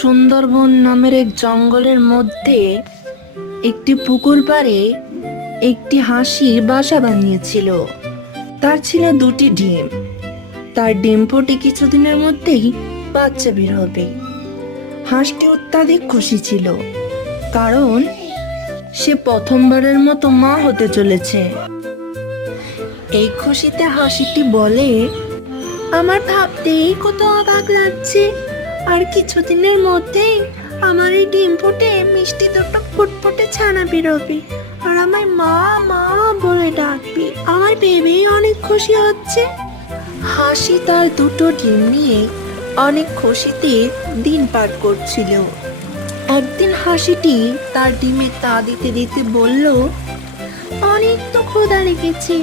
সুন্দরবন নামের এক জঙ্গলের মধ্যে একটি পুকুর পাড়ে একটি হাসি বাসা বানিয়েছিল। তার ছিল দুটি ডিম। তার ডিম ফুটে কিছুদিনের মধ্যেই বাচ্চা বের হবে। হাঁসটি অত্যাধিক খুশি ছিল, কারণ সে প্রথমবারের মতো মা হতে চলেছে। এই খুশিতে হাসিটি বলে, আমার ভাবতেই কত অবাক লাগছে, আর কিছুদিনের মধ্যেই আমার এই ডিম ফুটে মিষ্টি দুটো ফুটফুটে ছানা বেরোবে, আর আমায় মা মা বলে ডাকবে। আমার ভেবেই অনেক খুশি হচ্ছে। হাসি তার দুটো ডিম নিয়ে অনেক খুশিতে দিন পার করছিল। একদিন হাসিটি তার ডিমে তা দিতে দিতে বলল, অনেক তো ক্ষুধা লেগেছে,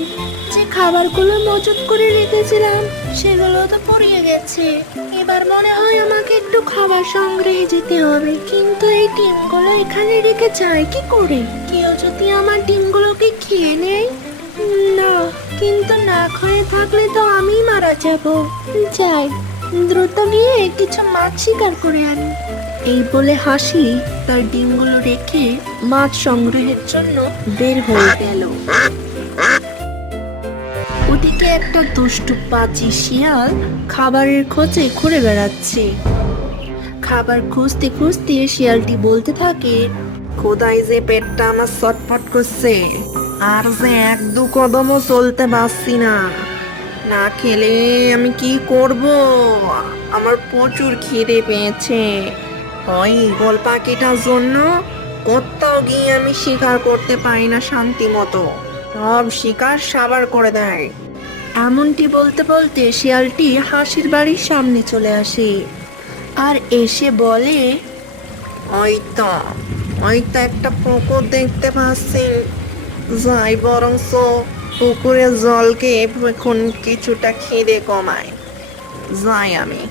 যে খাবারগুলো মজুত করে রেখেছিলাম সেগুলো তো পুড়িয়ে গেছে। এবার মনে হয় আমাকে একটু খাবার সংগ্রহে যেতে হবে, কিন্তু এই ডিমগুলো এখানে রেখে যায় কি করে? কেউ যদি আমার ডিমগুলোকে খেয়ে নেয়? না, কিন্তু না খেয়ে থাকলে তো আমি মারা যাব। যাই, দ্রুত গিয়ে কিছু মাছ শিকার করে আনি। এই বলে হাসি তার ডিমগুলো রেখে মাছ সংগ্রহের জন্য বের হয়ে গেল। ওদিকে একটা দুষ্টু পাজি শিয়াল খাবারের খোঁজে ঘুরে বেড়াচ্ছে। খাবার খুঁজতে খুঁজতে শিয়ালটি বলতে থাকে, খোদাই যে পেটটা আমার ছটফট করছে, আর যে এক দু কদমও চলতে পারছি না। না খেলে আমি কি করব? আমার প্রচুর খিদে পেয়েছে। ওই গোল পাখিটার জন্য কোথাও গিয়ে আমি শিকার করতে পারি না শান্তি মতো, সব শিকার সাবার করে দেয়। এমনটি বলতে বলতে শিয়ালটি হাসির বাড়ির সামনে চলে আসে আর এসে বলে, ওই তো একটা পুকুর দেখতে পাচ্ছি, যাই বরঞ্চ পুকুরের জলকে এখন কিছুটা খিদে কমায়। যাই আমি।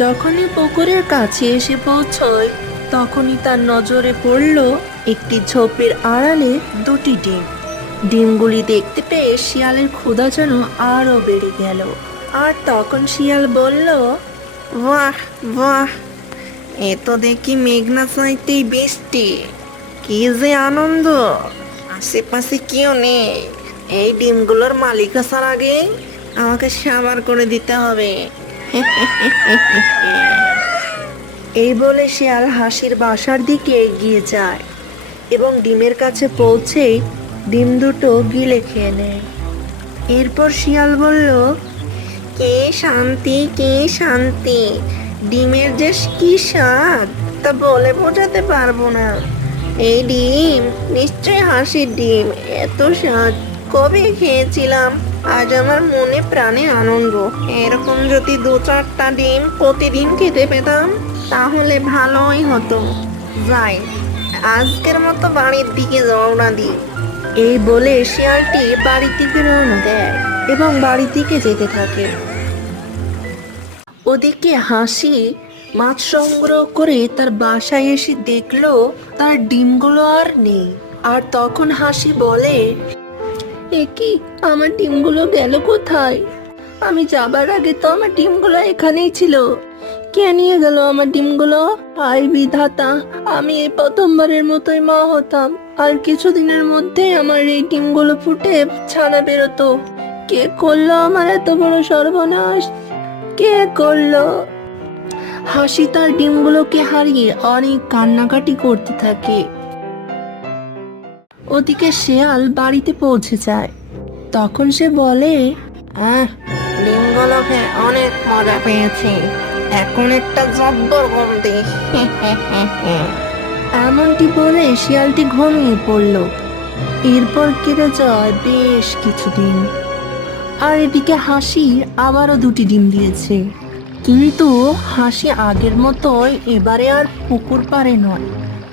যখনই পুকুরের কাছে এসে পৌঁছয়, তখনই তার নজরে পড়ল একটি ঝোপের আড়ালে দুটি ডিম। ডিমগুলি দেখতে পেয়ে শিয়ালের ক্ষুধা যেন আরো বেড়ে গেল। আর তখন শিয়াল বলল, বাহ বাহ, এ তো দেখি মেঘনা চাইতেই বৃষ্টি। কি যে আনন্দ! আশেপাশে কেউ নেই। এই ডিমগুলোর মালিক আসার আগে আমাকে সাবার করে দিতে হবে। এই বলে শিয়াল হাসির বাসার দিকে এগিয়ে যায় এবং ডিমের কাছে পৌঁছে ডিম দুটো গিলে খেয়ে নেয়। এরপর শিয়াল বলল, কে শান্তি, কে শান্তি! ডিমের যে কি স্বাদ তা বলে বোঝাতে পারবো না। এই ডিম নিশ্চয় হাসির ডিম, এত স্বাদ কবে খেয়েছিলাম। আজ আমার মনে প্রাণে আনন্দ। এরকম যদি দু চারটা ডিম প্রতিদিন খেতে পেতাম তাহলে ভালোই হতো। যাই, আজকের মতো বাড়ির দিকে রওনা দিই। এই বলে শিয়ালটি বাড়ির দিকে রওনা দেয় এবং বাড়ির দিকে যেতে থাকে। ওদিকে হাসি মাছ সংগ্রহ করে তার বাসায় এসে দেখলো তার ডিমগুলো আর নেই। আর তখন হাসি বলে, এ কি, আমার ডিমগুলো গেল কোথায়? আমি যাবার আগে তো আমার ডিমগুলো এখানেই ছিল। কে নিয়ে গেল আমার ডিমগুলো? আয় বিধাতা, আমি এই প্রথমবারের মতোই মা হতাম, আর কিছুদিনের মধ্যে আমার এই ডিমগুলো ফুটে ছানা বেরোতো। কে করলো আমার এত বড় সর্বনাশ? কে করলো? হাসি তার ডিমগুলোকে হারিয়ে অনেক কান্নাকাটি করতে থাকে। ওদিকে শিয়াল বাড়িতে পৌঁছে যায়। তখন সে বলে, ডিমগুলোকে অনেক মজা পেয়েছি, এখন একটা জব্বর গন্ধে। এমনটি বলে শিয়ালটি ঘুমিয়ে পড়ল। এরপর কেটে যায় বেশ কিছুদিন। আর এদিকে হাসি আবারও দুটি ডিম দিয়েছে, কিন্তু হাসি আগের মতোই এবারে আর পুকুর পাড়ে নয়,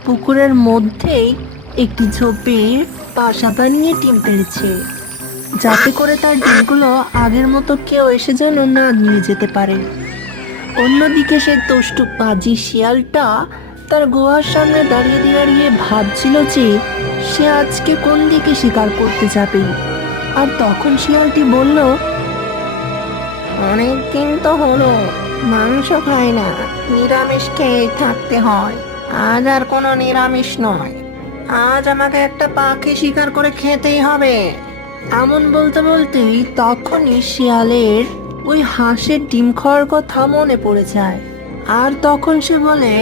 পুকুরের মধ্যেই একটি ঝোপে বাসা বানিয়ে ডিম পেড়েছে, যাতে করে তার ডিমগুলো আগের মতো কেউ এসে যেন না নিয়ে যেতে পারে। অন্যদিকে সে দুষ্টু পাজি শিয়ালটা তার গুহার সামনে দাঁড়িয়ে দাঁড়িয়ে ভাবছিল যে সে আজকে কোন দিকে শিকার করতে যাবে। আর তখন শিয়ালটি বলল, অনেক দিন তো হলো মাংস খাই না, নিরামিষ খেয়ে থাকতে হয়। আজ আর কোনো নিরামিষ নয়, আজ আমাকে একটা পাখি শিকার করে খেতেই হবে। এমন বলতে বলতেই তখনই শিয়ালের ওই হাঁসের ডিম খাওয়ার কথা মনে পড়ে যায়। আর তখন সে বলে,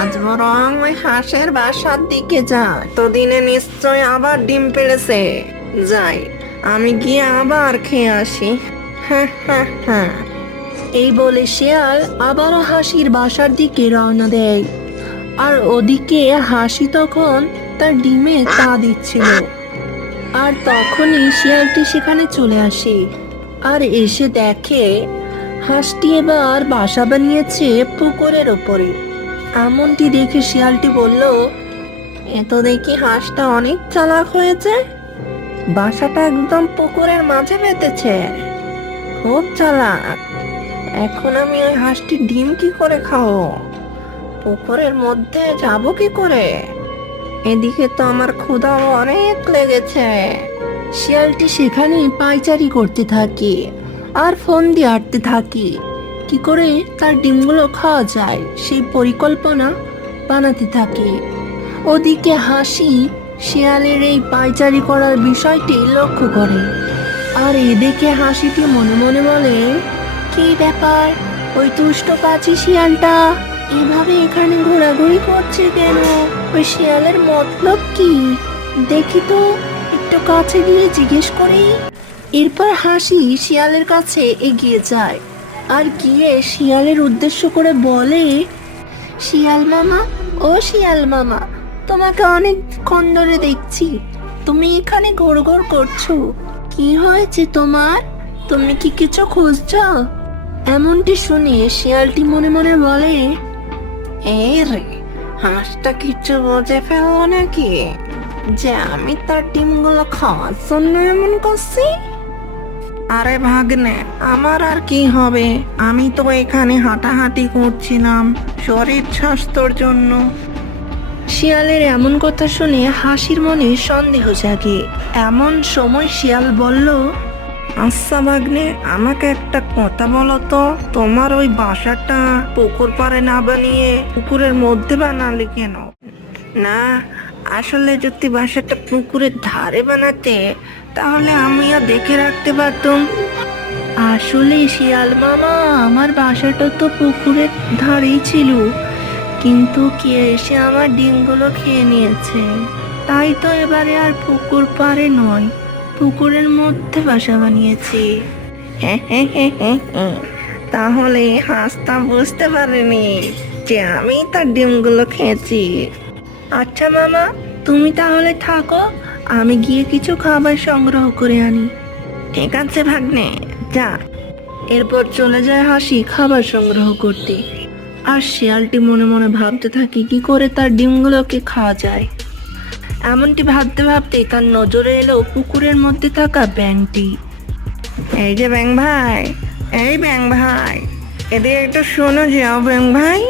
আজ বরং ওই হাঁসের বাসার দিকে যা, তো দিনে নিশ্চয় আবার ডিম পেড়েছে। যাই, আমি গিয়ে আবার খেয়ে আসি। এই বলে শিয়াল আবারও হাসির বাসার দিকে রওনা দেয়। আর ওদিকে হাসি তখন তার ডিমে তা দিচ্ছিল। আর তখনই শিয়ালটি সেখানে চলে আসে আর এসে দেখে হাঁসটি এবার বাসা বানিয়েছে পুকুরের ওপরে। এমনটি দেখে শিয়ালটি বলল, এ তো দেখি হাঁসটা অনেক চালাক হয়েছে, বাসাটা একদম পুকুরের মাঝে বেঁধেছে, খুব চালাক। এখন আমি ওই হাঁসটির ডিম কি করে খাবো? পুকুরের মধ্যে যাব কি করে? এদিকে তো আমার ক্ষুধাও অনেক লেগেছে। শিয়ালটি সেখানে পায়চারি করতে থাকে আর ফোন দিয়ে আটতে থাকে কি করে তার ডিমগুলো খাওয়া যায় সেই পরিকল্পনা বানাতে থাকে। ওদিকে হাসি শিয়ালের এই পায়চারি করার বিষয়টি লক্ষ্য করে। আর এদিকে হাসিটি মনে মনে বলে, কি ব্যাপার, ওই দুষ্ট পাজি শিয়ালটা এভাবে এখানে ঘোরাঘুরি করছে কেন? ওই শিয়ালের মতলব কি? দেখি তো, একটু কাছে গিয়ে জিজ্ঞেস করি। এরপর হাসি শিয়ালের কাছে এগিয়ে যায় আর গিয়ে শিয়ালের উদ্দেশ্য করে বলে, শিয়াল মামা, ও শিয়াল মামা, তোমাকে অনেকক্ষণ ধরে দেখছি, তুমি এখানে ঘোরঘোর করছো, কি হয়েছে তোমার? তুমি কি কিছু খুঁজছো? এমনটি শুনে শিয়ালটি মনে মনে বলে, এই রে, হাঁসটা কিছু বোঝে ফেললো নাকি যে আমি তার ডিমগুলো খাওয়ার জন্য এমন করছি? আরে ভাগ্নে, আমার আর কি হবে, আমি তো এখানে হাঁটাহাঁটি করছিলাম শরীর স্বাস্থ্যর জন্য। শিয়ালের এমন কথা শুনে হাসির মনে সন্দেহ জাগে। এমন সময় শিয়াল বলল, আচ্ছা ভাগ্নে, আমাকে একটা কথা বলো তো, তোমার ওই বাসাটা পুকুর পাড়ে না বানিয়ে পুকুরের মধ্যে বানালে কেন? না, আসলে যদি বাসাটা পুকুরের ধারে বানাতে তাহলে আমিও দেখে রাখতে পারতাম। আসলে শিয়াল মামা, আমার বাসাটা তো পুকুরের ধারেই ছিল, কিন্তু কে এসে আমার ডিমগুলো খেয়ে নিয়েছে, তাই তো এবারে আর পুকুর পাড়ে নয়, পুকুরের মধ্যে বাসা বানিয়েছি। তাহলে হাঁসটা বুঝতে পারেনি যে আমি তার ডিমগুলো খেয়েছি। আচ্ছা মামা, তুমি তাহলে থাকো, আমি গিয়ে কিছু খাবার সংগ্রহ করে আনি। ঠিক আছে ভাগ্নে, যা। এরপর চলে যায় হাসি খাবার সংগ্রহ করতে। আর শিয়ালটি মনে মনে ভাবতে থাকে কি করে তার ডিমগুলোকে খাওয়া যায়। এমনটি ভাবতে ভাবতেই তার নজরে এলো পুকুরের মধ্যে থাকা ব্যাঙটি। এই যে ব্যাঙ ভাই, এই ব্যাঙ ভাই, এদের একটু শোনো যাও ব্যাঙ ভাই।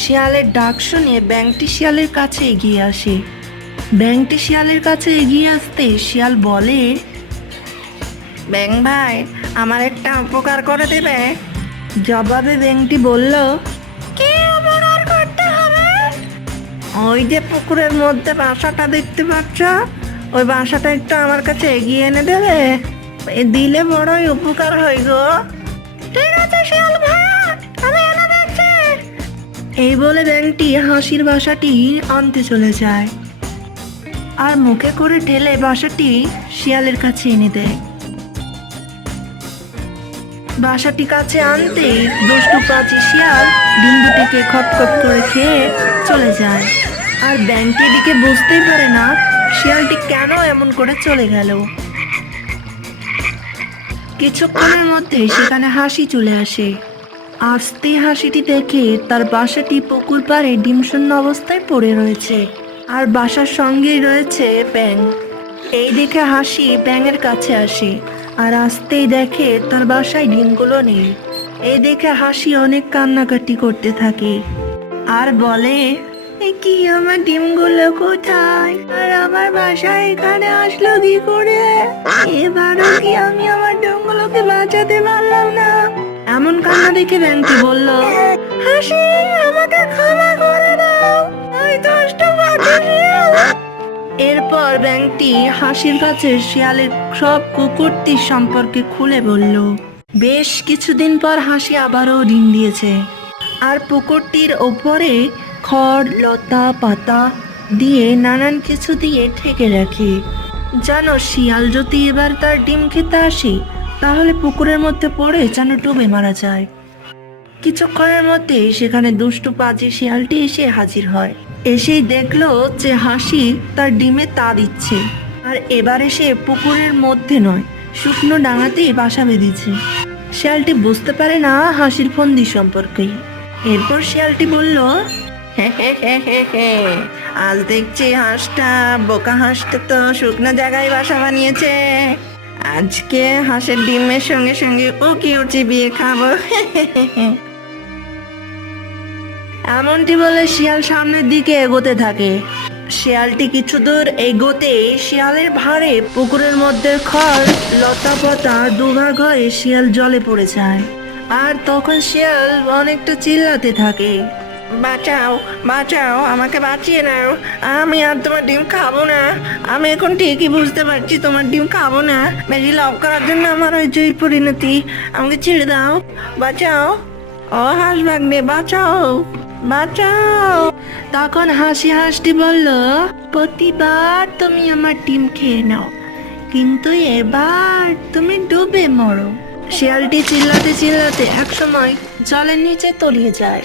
শিয়ালের ডাক শুনে ব্যাঙটি শিয়ালের কাছে এগিয়ে আসে। ব্যাঙটি শিয়ালের কাছে এগিয়ে আসতে শিয়াল বলে, ব্যাঙ ভাই, আমার একটা উপকার করে দেবে? জবাবে ব্যাঙটি বলল, কি উপকার করতে হবে? ওই যে পুকুরের মধ্যে বাসাটা দেখতে পাচ্ছ, ওই বাসাটা একটু আমার কাছে এগিয়ে এনে দেবে? দিলে বড়ই উপকার হয় গো। ঠিক আছে শিয়াল ভাই, আমি এনে দিচ্ছি। এই বলে ব্যাঙটি হাসির বাসাটি আনতে চলে যায় আর মুখে করে ঢেলে বাসাটি শিয়ালের কাছে এনে দেয়। বাসাটি কাছে আনতে দুষ্টু পাজি শিয়াল ডিম দুটিকে খটখট করে খেয়ে চলে যায়। আর ব্যাঙটি এদিকে বুঝতেই পারে না শিয়ালটি কেন এমন করে চলে গেল। কিছুক্ষণের মধ্যে সেখানে হাসি চলে আসে। আসতে হাসিটি দেখে তার বাসাটি পুকুর পাড়ে ডিমশূন্য অবস্থায় পড়ে রয়েছে আর বাসার সঙ্গেই রয়েছে ব্যাঙ। এই দেখে হাসি ব্যাঙের কাছে আসে আর আসতেই দেখে তার বাসায় ডিমগুলো নেই। এই দেখে হাসি অনেক কান্নাকাটি করতে থাকে আর বলে, এ কি, আমার ডিমগুলো কোথায়? আর আমার বাসা এখানে আসলো কি করে? এবারও কি আমি আমার ডিমগুলোকে বাঁচাতে পারলাম না? এমন কান্না দেখে ব্যাংকটি বলল, হাসি, আমাকে ক্ষমা করে দাও, ওই দুষ্ট পাজি শিয়াল। এরপর ব্যাংকটি হাসির কাছে শিয়ালের সব কুকুরটি সম্পর্কে খুলে বলল। বেশ কিছুদিন পর হাসি আবারও ডিম দিয়েছে, আর পুকুরটির ওপরে খড়, লতা পাতা দিয়ে নানান কিছু দিয়ে ঢেকে রাখে। জানো, শিয়াল যদি এবার তার ডিম খেতে আসে তাহলে পুকুরের মধ্যে পড়ে যেন ডুবে মারা যায়। কিছুক্ষণের মধ্যে সেখানে দুষ্টু পাজি শিয়ালটি এসে হাজির হয়। এসেই দেখলো যে হাসি তার ডিমে তা দিচ্ছে, আর এবারে সে পুকুরের মধ্যে নয়, শুকনো ডাঙাতেই বাসা বেঁধেছে। শিয়ালটি বুঝতে পারে না হাসির ফন্দি সম্পর্কে। এরপর শিয়ালটি বলল, আজ দেখছি হাঁসটা, বোকা হাঁসটা তো শুকনো জায়গায় বাসা বানিয়েছে। আজকে হাঁসের ডিমের সঙ্গে সঙ্গে উকি চিবিয়ে খাবো। এমনটি বলে শিয়াল সামনের দিকে এগোতে থাকে। শিয়ালটি কিছু দূর এগোতে শিয়ালের ভারে পুকুরের মধ্যে খড়, লতা পাতা দুভাগ হয়ে শিয়াল জলে পড়ে যায়। আর তখন শিয়াল অনেকটা চিল্লাতে থাকে, বাঁচাও, বাঁচাও, আমাকে বাঁচিয়ে নাও, আমি আর তোমার ডিম খাবো না। আমি এখন ঠিকই বুঝতে পারছি তোমার ডিম খাবো না। বেশি লাভ করার জন্য আমার হয়েছে এই পরিণতি। আমাকে ছেড়ে দাও, বাঁচাও, ও হাঁস ভাগ্নে, বাঁচাও, বাঁচাও। তখন হাসি হাসটি বলল, প্রতিবার তুমি আমার ডিম খেয়ে নাও, কিন্তু এবার তুমি ডুবে মরো। শিয়ালটি চিল্লাতে চিল্লাতে একসময় জলের নিচে তলিয়ে যায়।